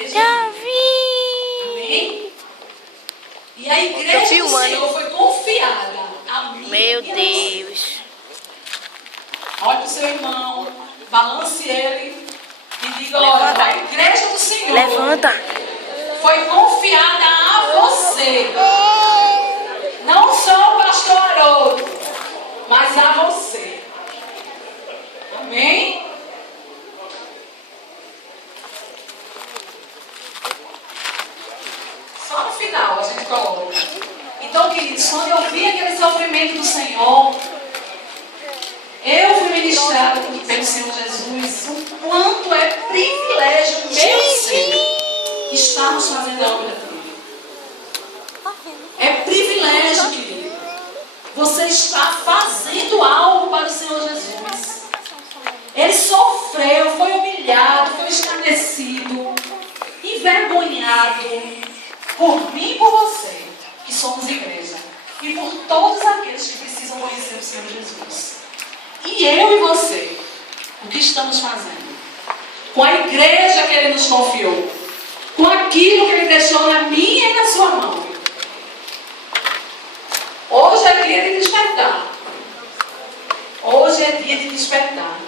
igreja. Já vi. Amém? E a igreja do Senhor foi confiada a mim. Meu Deus. Olhe para o seu irmão, balance ele e diga: olha, a igreja do Senhor foi confiada a você. Não só o pastor Haroldo, mas a você. Amém? Só no final a gente coloca. Então, queridos, quando eu vi aquele sofrimento do Senhor, eu fui ministrada pelo Senhor Jesus o quanto é privilégio meu e seu estarmos fazendo a obra dele. É privilégio, querido. Você está fazendo algo para o Senhor Jesus. Ele sofreu, foi humilhado, foi escarnecido, envergonhado por mim e por você, que somos igreja, e por todos aqueles que precisam conhecer o Senhor Jesus. E eu e você, o que estamos fazendo? Com a igreja que Ele nos confiou, com aquilo que Ele deixou na minha e na sua mão. Hoje é dia de despertar. Hoje é dia de despertar.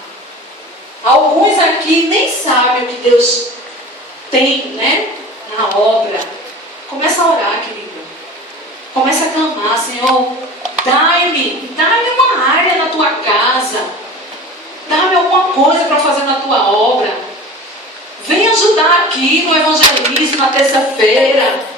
Alguns aqui nem sabem o que Deus tem, né, na obra. Começa a orar, querido. Começa a clamar: Senhor, dá-me uma área na tua casa. Dá-me alguma coisa para fazer na tua obra. Vem ajudar aqui no evangelismo na terça-feira.